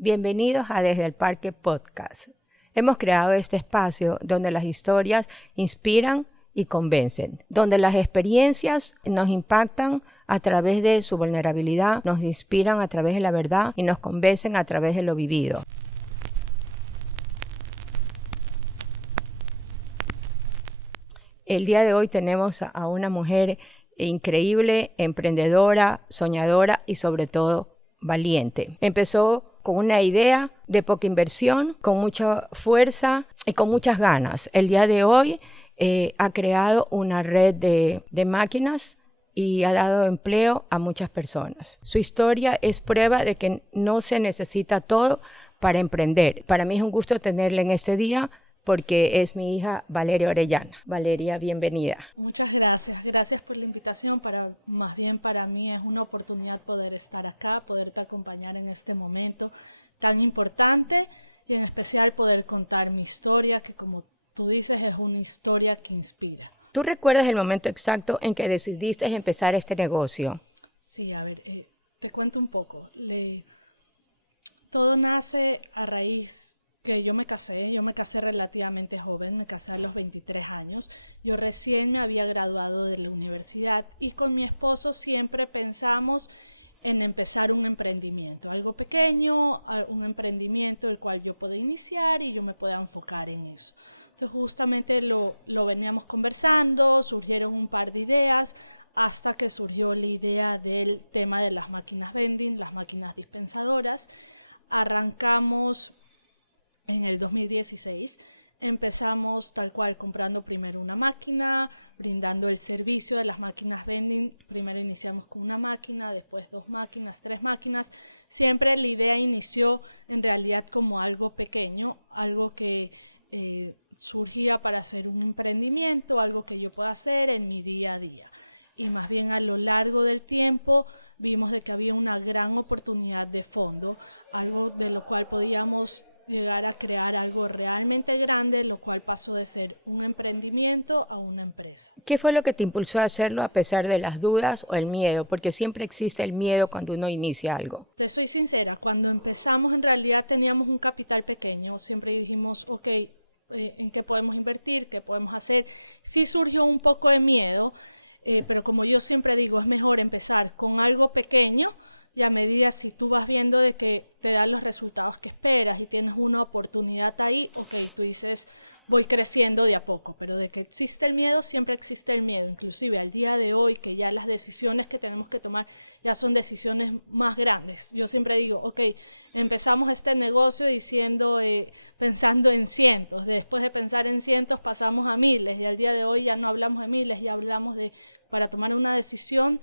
Bienvenidos a Desde el Parque Podcast. Hemos creado este espacio donde las historias inspiran y convencen, donde las experiencias nos impactan a través de su vulnerabilidad, nos inspiran a través de la verdad y nos convencen a través de lo vivido. El día de hoy tenemos a una mujer increíble, emprendedora, soñadora y sobre todo valiente. Empezó con una idea de poca inversión, con mucha fuerza y con muchas ganas. El día de hoy ha creado una red de máquinas y ha dado empleo a muchas personas. Su historia es prueba de que no se necesita todo para emprender. Para mí es un gusto tenerla en este día porque es mi hija Valeria Orellana. Valeria, bienvenida. Muchas gracias. Gracias por la invitación. Más bien para mí es una oportunidad poder estar acá, poderte acompañar en este momento tan importante y en especial poder contar mi historia, que como tú dices es una historia que inspira. ¿Tú recuerdas el momento exacto en que decidiste empezar este negocio? Sí, a ver, te cuento un poco. Todo nace a raíz que yo me casé relativamente joven, me casé a los 23 años. Yo recién me había graduado de la universidad y con mi esposo siempre pensamos en empezar un emprendimiento, algo pequeño, un emprendimiento el cual yo pueda iniciar y yo me pueda enfocar en eso. Entonces justamente lo veníamos conversando, surgieron un par de ideas hasta que surgió la idea del tema de las máquinas vending, las máquinas dispensadoras. Arrancamos en el 2016, empezamos tal cual comprando primero una máquina, brindando el servicio de las máquinas vending. Primero iniciamos con una máquina, después 2 máquinas, 3 máquinas. Siempre la idea inició en realidad como algo pequeño, algo que surgía para hacer un emprendimiento, algo que yo pueda hacer en mi día a día. Y más bien a lo largo del tiempo vimos de que había una gran oportunidad de fondo, algo de lo cual podíamos llegar a crear algo realmente grande, lo cual pasó de ser un emprendimiento a una empresa. ¿Qué fue lo que te impulsó a hacerlo a pesar de las dudas o el miedo? Porque siempre existe el miedo cuando uno inicia algo. Te soy sincera, cuando empezamos en realidad teníamos un capital pequeño, siempre dijimos, ok, ¿en qué podemos invertir? ¿Qué podemos hacer? Sí surgió un poco de miedo, pero como yo siempre digo, es mejor empezar con algo pequeño y a medida si tú vas viendo de que te dan los resultados que esperas y tienes una oportunidad ahí, ok, tú dices, voy creciendo de a poco, pero de que existe el miedo, siempre existe el miedo, inclusive al día de hoy que ya las decisiones que tenemos que tomar ya son decisiones más grandes. Yo siempre digo, ok, empezamos este negocio diciendo, pensando en cientos, después de pensar en cientos pasamos a miles y al día de hoy ya no hablamos de miles, ya hablamos de, para tomar una decisión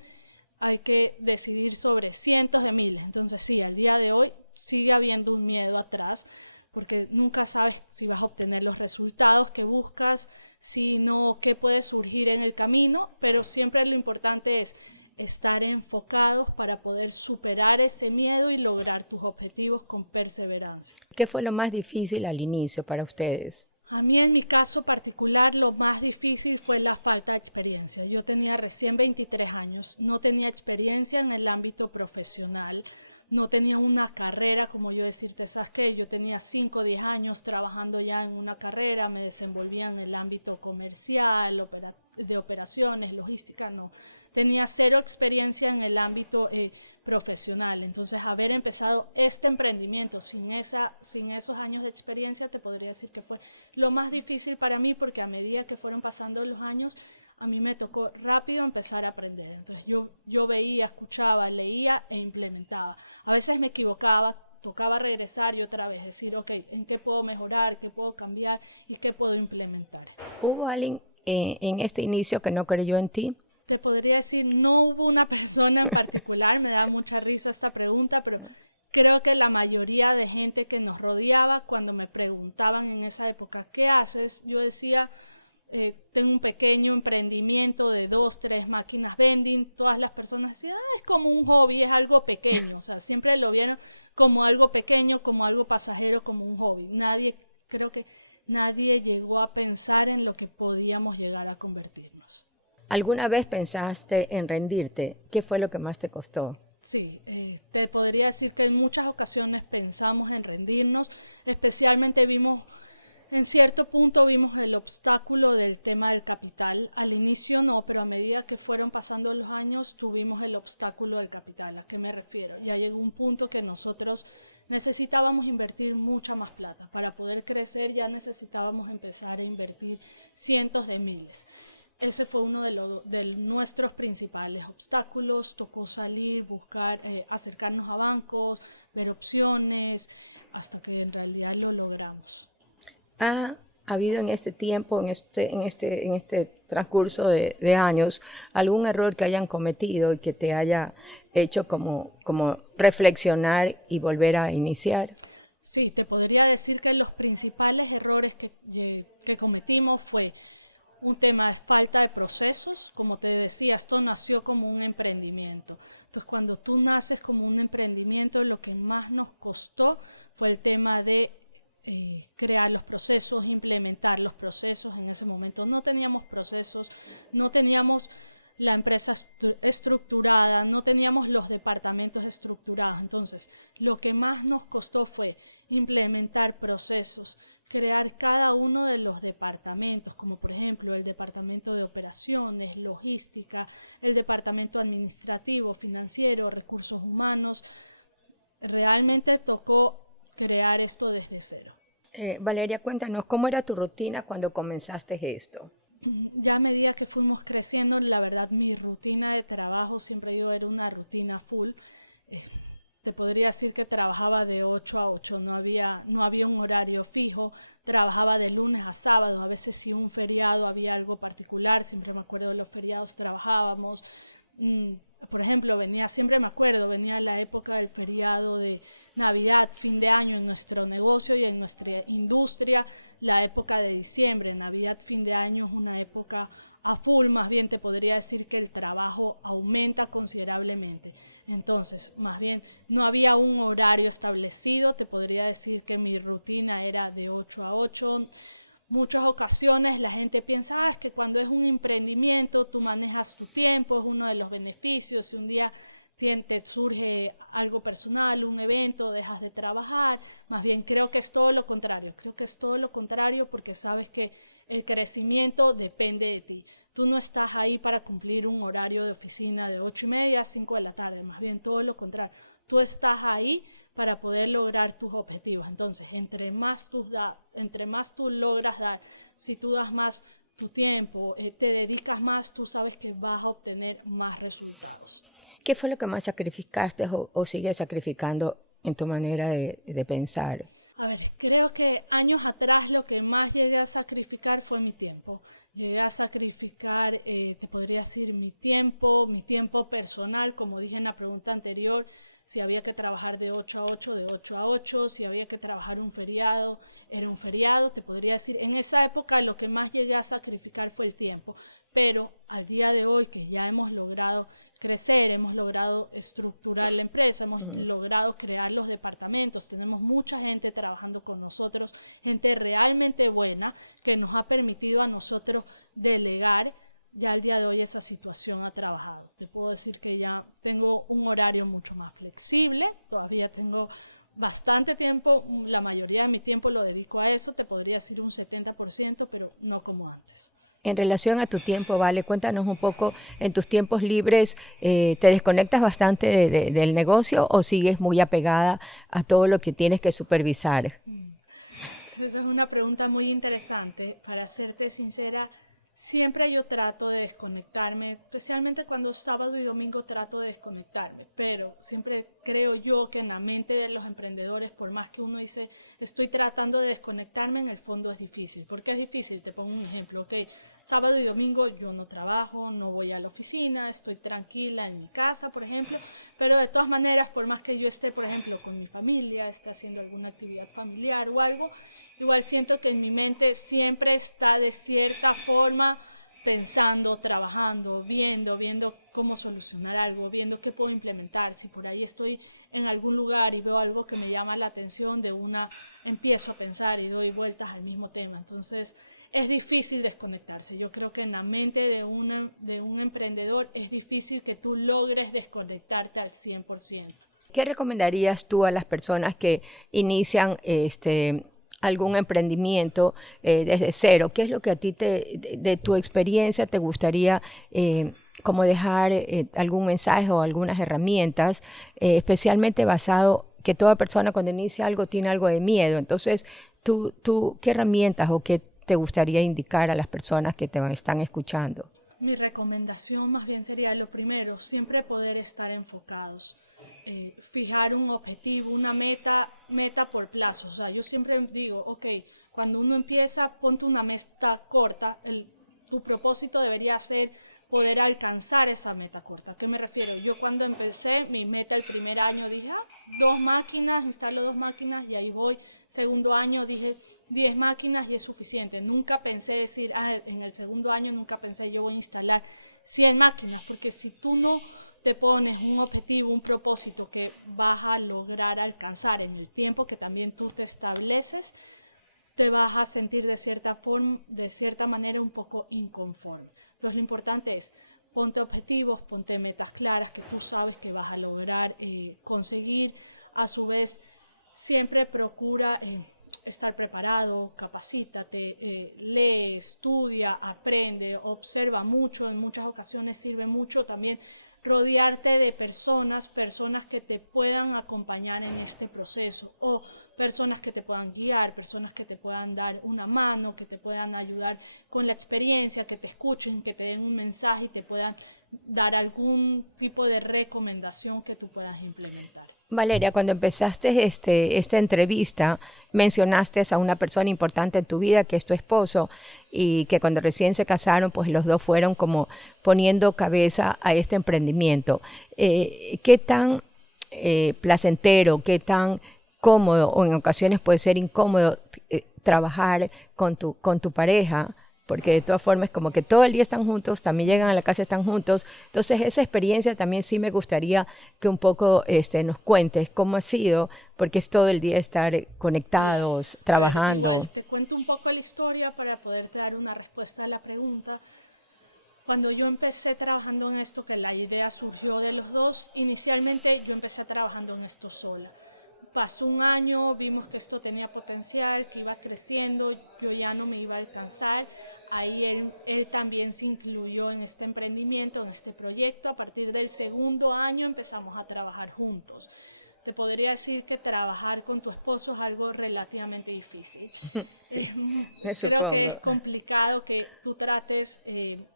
hay que decidir sobre cientos de miles. Entonces sí, al día de hoy sigue habiendo un miedo atrás porque nunca sabes si vas a obtener los resultados que buscas, sino qué puede surgir en el camino, pero siempre lo importante es estar enfocados para poder superar ese miedo y lograr tus objetivos con perseverancia. ¿Qué fue lo más difícil al inicio para ustedes? A mí en mi caso particular lo más difícil fue la falta de experiencia. Yo tenía recién 23 años, no tenía experiencia en el ámbito profesional, no tenía una carrera, como yo decirte, ¿sabes qué? Yo tenía 5 o 10 años trabajando ya en una carrera, me desenvolvía en el ámbito comercial, de operaciones, logística, no. Tenía 0 experiencia en el ámbito profesional. Entonces, haber empezado este emprendimiento sin esos años de experiencia, te podría decir que fue lo más difícil para mí, porque a medida que fueron pasando los años, a mí me tocó rápido empezar a aprender. Entonces, yo veía, escuchaba, leía e implementaba. A veces me equivocaba, tocaba regresar y otra vez decir, ok, ¿en qué puedo mejorar? ¿Qué puedo cambiar? ¿Y qué puedo implementar? ¿Hubo alguien en este inicio que no creyó en ti? Te podría decir, no hubo una persona en particular, me da mucha risa esta pregunta, pero creo que la mayoría de gente que nos rodeaba, cuando me preguntaban en esa época, ¿qué haces? Yo decía, tengo un pequeño emprendimiento de 2, 3 máquinas vending. Todas las personas decían, es como un hobby, es algo pequeño. O sea, siempre lo vieron como algo pequeño, como algo pasajero, como un hobby. Creo que nadie llegó a pensar en lo que podíamos llegar a convertirnos. ¿Alguna vez pensaste en rendirte? ¿Qué fue lo que más te costó? Sí, te podría decir que en muchas ocasiones pensamos en rendirnos, especialmente en cierto punto vimos el obstáculo del tema del capital. Al inicio no, pero a medida que fueron pasando los años tuvimos el obstáculo del capital. ¿A qué me refiero? Ya llegó un punto que nosotros necesitábamos invertir mucha más plata. Para poder crecer ya necesitábamos empezar a invertir cientos de miles. Ese fue uno de nuestros principales obstáculos. Tocó salir, buscar, acercarnos a bancos, ver opciones, hasta que en realidad lo logramos. ¿Ha habido en este tiempo, en este transcurso de años, algún error que hayan cometido y que te haya hecho como reflexionar y volver a iniciar? Sí, te podría decir que los principales errores que cometimos fue un tema de falta de procesos. Como te decía, esto nació como un emprendimiento. Entonces, cuando tú naces como un emprendimiento, lo que más nos costó fue el tema de crear los procesos, implementar los procesos. En ese momento no teníamos procesos, no teníamos la empresa estructurada, no teníamos los departamentos estructurados. Entonces, lo que más nos costó fue implementar procesos, crear cada uno de los departamentos, como por ejemplo el departamento de operaciones, logística, el departamento administrativo, financiero, recursos humanos. Realmente tocó crear esto desde cero. Valeria, cuéntanos, ¿cómo era tu rutina cuando comenzaste esto? Ya a medida que fuimos creciendo, la verdad, mi rutina de trabajo siempre digo era una rutina full. Te podría decir que trabajaba de 8 a 8, no había un horario fijo, trabajaba de lunes a sábado, a veces si un feriado había algo particular, siempre me acuerdo de los feriados, trabajábamos. Por ejemplo, siempre me acuerdo, venía la época del feriado de Navidad, fin de año en nuestro negocio y en nuestra industria, la época de diciembre. Navidad, fin de año es una época a full, más bien te podría decir que el trabajo aumenta considerablemente. Entonces, más bien, no había un horario establecido, te podría decir que mi rutina era de 8 a 8. Muchas ocasiones la gente piensa, es que cuando es un emprendimiento tú manejas tu tiempo, es uno de los beneficios. Si un día te surge algo personal, un evento, dejas de trabajar. Más bien creo que es todo lo contrario. Creo que es todo lo contrario porque sabes que el crecimiento depende de ti. Tú no estás ahí para cumplir un horario de oficina de 8:30 a 5 de la tarde. Más bien todo lo contrario. Tú estás ahí para poder lograr tus objetivos. Entonces, entre más tú logras dar, si tú das más tu tiempo, te dedicas más, tú sabes que vas a obtener más resultados. ¿Qué fue lo que más sacrificaste o sigues sacrificando en tu manera de pensar? A ver, creo que años atrás lo que más llegué a sacrificar fue mi tiempo. Llegué a sacrificar, te podría decir, mi tiempo personal, como dije en la pregunta anterior, si había que trabajar de 8 a 8, de 8 a 8, si había que trabajar un feriado, era un feriado, te podría decir. En esa época lo que más llegué a sacrificar fue el tiempo, pero al día de hoy que ya hemos logrado crecer, hemos logrado estructurar la empresa, hemos logrado crear los departamentos, tenemos mucha gente trabajando con nosotros, gente realmente buena que nos ha permitido a nosotros delegar. Ya al día de hoy esa situación ha trabajado. Te puedo decir que ya tengo un horario mucho más flexible, todavía tengo bastante tiempo, la mayoría de mi tiempo lo dedico a eso, te podría decir un 70%, pero no como antes. En relación a tu tiempo, Vale, cuéntanos un poco, en tus tiempos libres, ¿te desconectas bastante del negocio o sigues muy apegada a todo lo que tienes que supervisar? Esa es una pregunta muy interesante. Para serte sincera, siempre yo trato de desconectarme, especialmente cuando es sábado y domingo trato de desconectarme, pero siempre creo yo que en la mente de los emprendedores, por más que uno dice, estoy tratando de desconectarme, en el fondo es difícil. ¿Por qué es difícil? Te pongo un ejemplo, ok, sábado y domingo yo no trabajo, no voy a la oficina, estoy tranquila en mi casa, por ejemplo, pero de todas maneras, por más que yo esté, por ejemplo, con mi familia, esté haciendo alguna actividad familiar o algo, igual siento que en mi mente siempre está de cierta forma pensando, trabajando, viendo cómo solucionar algo, viendo qué puedo implementar. Si por ahí estoy en algún lugar y veo algo que me llama la atención, empiezo a pensar y doy vueltas al mismo tema. Entonces es difícil desconectarse. Yo creo que en la mente de un emprendedor es difícil que tú logres desconectarte al 100%. ¿Qué recomendarías tú a las personas que inician algún emprendimiento desde cero? ¿Qué es lo que a ti de tu experiencia te gustaría como dejar algún mensaje o algunas herramientas, especialmente basado que toda persona cuando inicia algo tiene algo de miedo? Entonces, ¿tú qué herramientas o qué te gustaría indicar a las personas que te están escuchando? Mi recomendación más bien sería, lo primero, siempre poder estar enfocados. Fijar un objetivo, una meta por plazo. O sea, yo siempre digo, ok, cuando uno empieza, ponte una meta corta. Tu propósito debería ser poder alcanzar esa meta corta. ¿A qué me refiero? Yo cuando empecé, mi meta el primer año dije, 2 máquinas, instalo 2 máquinas y ahí voy. Segundo año dije 10 máquinas y es suficiente. Nunca pensé decir, en el segundo año nunca pensé yo voy a instalar 100 máquinas, porque si tú no te pones un objetivo, un propósito que vas a lograr alcanzar en el tiempo que también tú te estableces, te vas a sentir de cierta manera un poco inconforme. Entonces lo importante es ponte objetivos, ponte metas claras que tú sabes que vas a lograr conseguir. A su vez, siempre procura estar preparado, capacítate, lee, estudia, aprende, observa mucho. En muchas ocasiones sirve mucho también rodearte de personas que te puedan acompañar en este proceso, o personas que te puedan guiar, personas que te puedan dar una mano, que te puedan ayudar con la experiencia, que te escuchen, que te den un mensaje y te puedan dar algún tipo de recomendación que tú puedas implementar. Valeria, cuando empezaste esta entrevista, mencionaste a una persona importante en tu vida, que es tu esposo, y que cuando recién se casaron, pues los dos fueron como poniendo cabeza a este emprendimiento. ¿Qué tan placentero, qué tan cómodo, o en ocasiones puede ser incómodo, trabajar con tu pareja? Porque de todas formas como que todo el día están juntos, también llegan a la casa, están juntos. Entonces esa experiencia también sí me gustaría que un poco nos cuentes cómo ha sido, porque es todo el día estar conectados, trabajando. Igual, te cuento un poco la historia para poderte dar una respuesta a la pregunta. Cuando yo empecé trabajando en esto, que la idea surgió de los dos, inicialmente yo empecé trabajando en esto sola. Pasó un año, vimos que esto tenía potencial, que iba creciendo, yo ya no me iba a alcanzar. Ahí él también se incluyó en este emprendimiento, en este proyecto. A partir del segundo año empezamos a trabajar juntos. Te podría decir que trabajar con tu esposo es algo relativamente difícil. Creo que es complicado que tú trates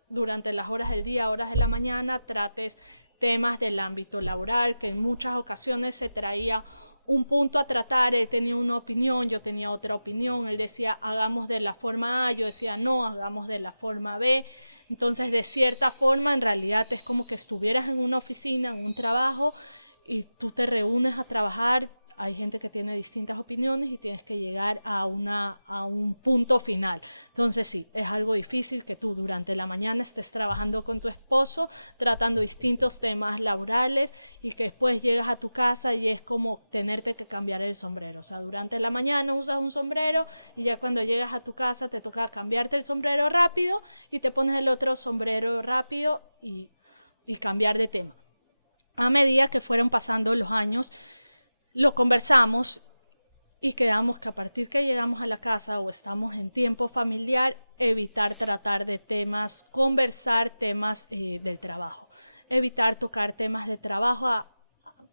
durante las horas del día, horas de la mañana, trates temas del ámbito laboral, que en muchas ocasiones se traía un punto a tratar. Él tenía una opinión, yo tenía otra opinión. Él decía, hagamos de la forma A, yo decía, no, hagamos de la forma B. Entonces, de cierta forma, en realidad es como que estuvieras en una oficina, en un trabajo, y tú te reúnes a trabajar. Hay gente que tiene distintas opiniones y tienes que llegar a un punto final. Entonces sí, es algo difícil que tú durante la mañana estés trabajando con tu esposo, tratando distintos temas laborales, y que después llegas a tu casa y es como tenerte que cambiar el sombrero. O sea, durante la mañana usas un sombrero y ya cuando llegas a tu casa te toca cambiarte el sombrero rápido y te pones el otro sombrero rápido y cambiar de tema. A medida que fueron pasando los años, lo conversamos y quedamos que a partir que llegamos a la casa o estamos en tiempo familiar, evitar tratar de temas, conversar temas del trabajo, evitar tocar temas de trabajo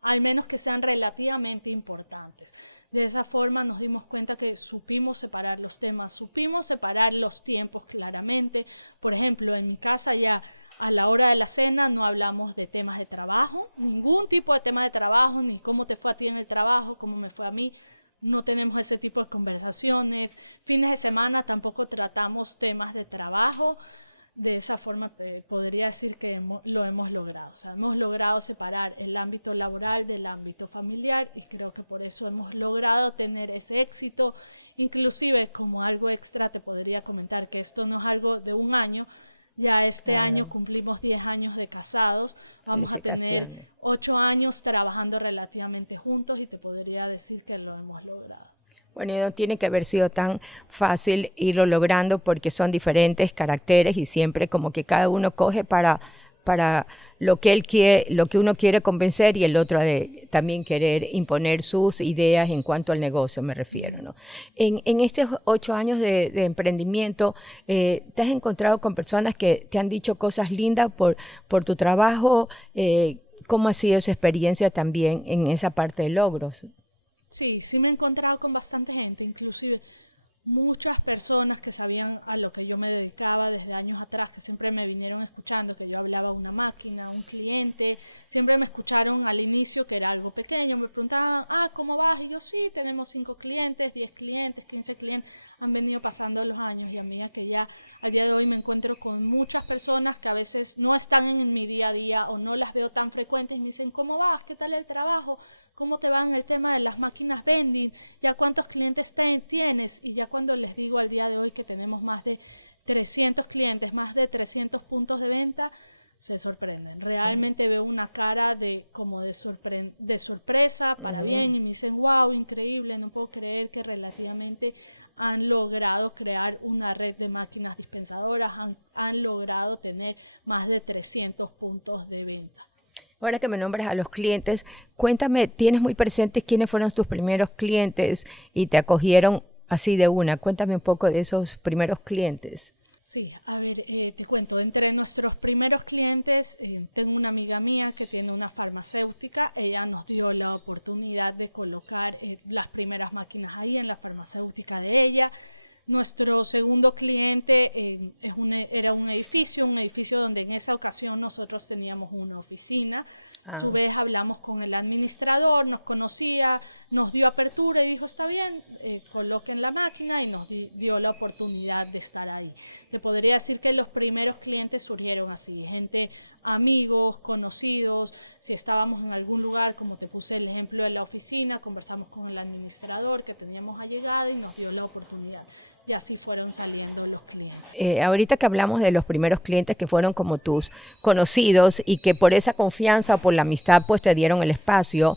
al menos que sean relativamente importantes. De esa forma nos dimos cuenta que supimos separar los temas, supimos separar los tiempos claramente. Por ejemplo, en mi casa ya a la hora de la cena no hablamos de temas de trabajo, ningún tipo de tema de trabajo, ni cómo te fue a ti en el trabajo, cómo me fue a mí. No tenemos ese tipo de conversaciones. Fines de semana tampoco tratamos temas de trabajo. De esa forma te podría decir que lo hemos logrado. O sea, hemos logrado separar el ámbito laboral del ámbito familiar, y creo que por eso hemos logrado tener ese éxito. Inclusive, como algo extra, te podría comentar que esto no es algo de un año. Ya este año cumplimos 10 años de casados, vamos a tener 8 años trabajando relativamente juntos y te podría decir que lo hemos logrado. Bueno, y no tiene que haber sido tan fácil irlo logrando porque son diferentes caracteres y siempre como que cada uno coge para lo que él quiere, lo que uno quiere convencer y el otro de también querer imponer sus ideas en cuanto al negocio, me refiero, ¿no? En estos 8 años de emprendimiento, ¿te has encontrado con personas que te han dicho cosas lindas por tu trabajo? ¿Cómo ha sido esa experiencia también en esa parte de logros? Sí, sí me he encontrado con bastante gente, inclusive muchas personas que sabían a lo que yo me dedicaba desde años atrás, que siempre me vinieron escuchando, que yo hablaba a una máquina, a un cliente, siempre me escucharon al inicio que era algo pequeño, me preguntaban, ¿cómo vas? Y yo, sí, tenemos 5 clientes, 10 clientes, 15 clientes, han venido pasando los años y a medida que ya al día de hoy me encuentro con muchas personas que a veces no están en mi día a día o no las veo tan frecuentes y me dicen, ¿cómo vas? ¿Qué tal el trabajo? ¿Cómo te va en el tema de las máquinas vending? ¿Ya cuántos clientes tienes? Y ya cuando les digo al día de hoy que tenemos más de 300 clientes, más de 300 puntos de venta, se sorprenden. Realmente veo una cara de sorpresa para bien y me dicen, wow, increíble, no puedo creer que relativamente han logrado crear una red de máquinas dispensadoras, han logrado tener más de 300 puntos de venta. Ahora que me nombras a los clientes, cuéntame, ¿tienes muy presentes quiénes fueron tus primeros clientes y te acogieron así de una? Cuéntame un poco de esos primeros clientes. Sí, a ver, te cuento, entre nuestros primeros clientes tengo una amiga mía que tiene una farmacéutica, ella nos dio la oportunidad de colocar las primeras máquinas ahí en la farmacéutica de ella. Nuestro segundo cliente era un edificio donde en esa ocasión nosotros teníamos una oficina. A su vez hablamos con el administrador, nos conocía, nos dio apertura y dijo, está bien, coloquen la máquina y nos dio la oportunidad de estar ahí. Te podría decir que los primeros clientes surgieron así, gente, amigos, conocidos. Si estábamos en algún lugar, como te puse el ejemplo de la oficina, conversamos con el administrador que teníamos allegada y nos dio la oportunidad. Y así fueron saliendo los clientes. Ahorita que hablamos de los primeros clientes que fueron como tus conocidos y que por esa confianza, por la amistad, pues te dieron el espacio,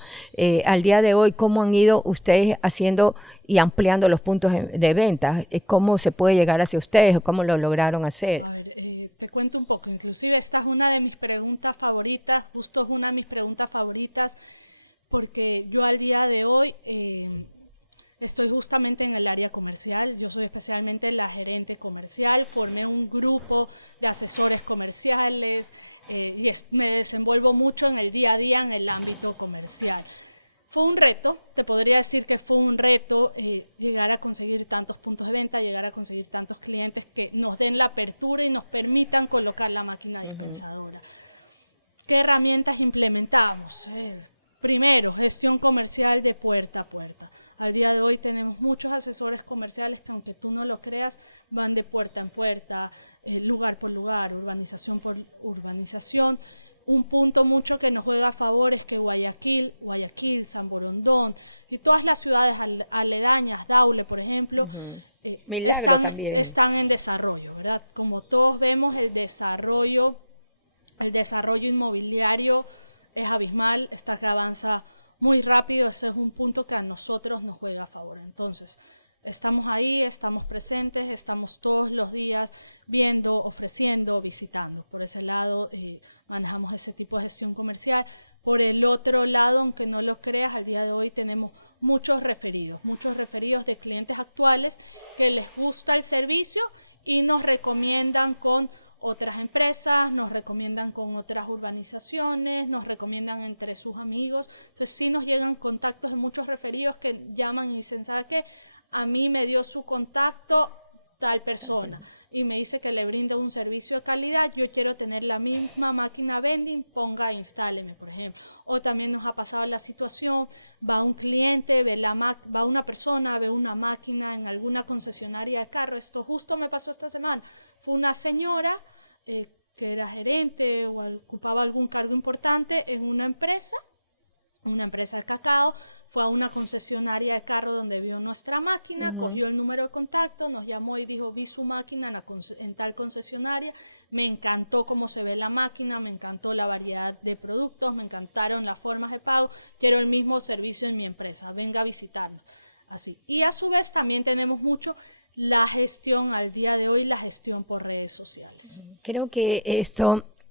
al día de hoy, ¿cómo han ido ustedes haciendo y ampliando los puntos de venta? ¿Cómo se puede llegar hacia ustedes o cómo lo lograron hacer? A ver, te cuento un poco. Inclusive esta es una de mis preguntas favoritas, justo es una de mis preguntas favoritas, porque yo al día de hoy estoy justamente en el área comercial, yo soy especialmente la gerente comercial, formé un grupo de asesores comerciales y me desenvuelvo mucho en el día a día en el ámbito comercial. Fue un reto, te podría decir que fue un reto llegar a conseguir tantos puntos de venta, llegar a conseguir tantos clientes que nos den la apertura y nos permitan colocar la máquina dispensadora. ¿Qué herramientas implementamos? Primero, gestión comercial de puerta a puerta. Al día de hoy tenemos muchos asesores comerciales que, aunque tú no lo creas, van de puerta en puerta, lugar por lugar, urbanización por urbanización. Un punto mucho que nos juega a favor es que Guayaquil, San Borondón y todas las ciudades aledañas, Daule, por ejemplo, están en desarrollo, ¿verdad? Como todos vemos, el desarrollo inmobiliario es abismal, está que avanza muy rápido, ese es un punto que a nosotros nos juega a favor. Entonces, estamos ahí, estamos presentes, estamos todos los días viendo, ofreciendo, visitando. Por ese lado manejamos ese tipo de gestión comercial. Por el otro lado, aunque no lo creas, al día de hoy tenemos muchos referidos de clientes actuales que les gusta el servicio y nos recomiendan con otras empresas, nos recomiendan con otras urbanizaciones, nos recomiendan entre sus amigos. Entonces sí nos llegan contactos de muchos referidos que llaman y dicen, ¿sabe qué? A mí me dio su contacto tal persona y me dice que le brinda un servicio de calidad, yo quiero tener la misma máquina vending, instáleme, por ejemplo. O también nos ha pasado la situación, va un cliente, va una persona, ve una máquina en alguna concesionaria de carro. Esto justo me pasó esta semana. Fue una señora que era gerente o ocupaba algún cargo importante en una empresa una empresa de cacao, fue a una concesionaria de carro donde vio nuestra máquina, cogió el número de contacto, nos llamó y dijo, vi su máquina en tal concesionaria, me encantó cómo se ve la máquina, me encantó la variedad de productos, me encantaron las formas de pago, quiero el mismo servicio en mi empresa, venga a visitarnos. Así. Y a su vez también tenemos mucho la gestión al día de hoy, la gestión por redes sociales. Creo que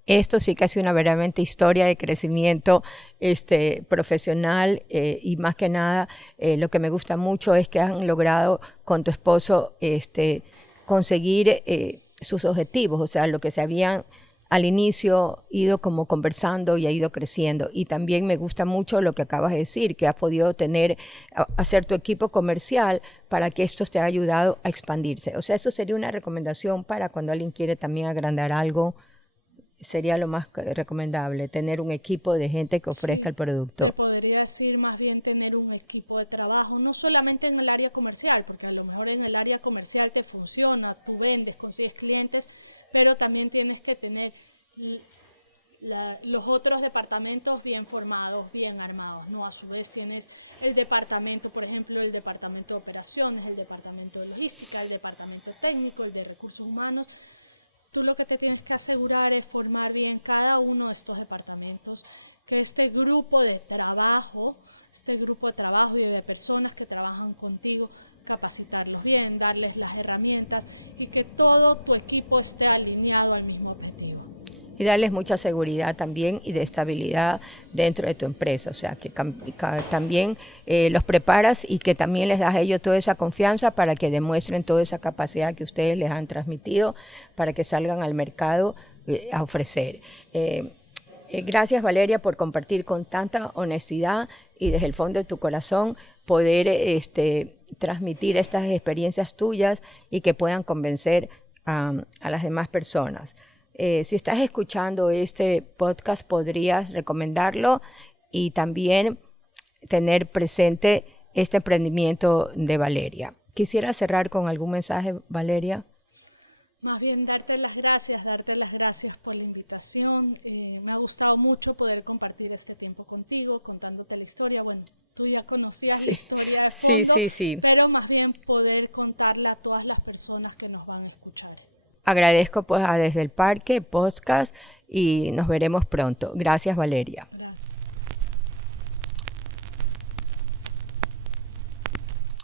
esto sí que ha sido una verdaderamente historia de crecimiento profesional y más que nada lo que me gusta mucho es que han logrado con tu esposo conseguir sus objetivos, o sea, lo que se habían al inicio ido como conversando y ha ido creciendo. Y también me gusta mucho lo que acabas de decir, que has podido hacer tu equipo comercial para que esto te ha ayudado a expandirse. O sea, eso sería una recomendación para cuando alguien quiere también agrandar algo. Sería lo más recomendable, tener un equipo de gente que ofrezca el producto. Te podría decir más bien tener un equipo de trabajo, no solamente en el área comercial, porque a lo mejor en el área comercial te funciona, tú vendes, consigues clientes, pero también tienes que tener los otros departamentos bien formados, bien armados, ¿no? A su vez tienes el departamento, por ejemplo, el departamento de operaciones, el departamento de logística, el departamento técnico, el de recursos humanos. Tú lo que te tienes que asegurar es formar bien cada uno de estos departamentos, que este grupo de trabajo y de personas que trabajan contigo, capacitarlos bien, darles las herramientas y que todo tu equipo esté alineado al mismo objetivo. Y darles mucha seguridad también y de estabilidad dentro de tu empresa, o sea, que también los preparas y que también les das a ellos toda esa confianza para que demuestren toda esa capacidad que ustedes les han transmitido para que salgan al mercado a ofrecer. Gracias, Valeria, por compartir con tanta honestidad y desde el fondo de tu corazón poder transmitir estas experiencias tuyas y que puedan convencer a las demás personas. Si estás escuchando este podcast, podrías recomendarlo y también tener presente este emprendimiento de Valeria. Quisiera cerrar con algún mensaje, Valeria. Más bien darte las gracias por la invitación. Me ha gustado mucho poder compartir este tiempo contigo, contándote la historia. Bueno, tú ya conocías la historia de fondo, pero más bien poder contarla a todas las personas que nos van a escuchar. Agradezco pues a Desde el Parque Podcast y nos veremos pronto. Gracias, Valeria. Gracias.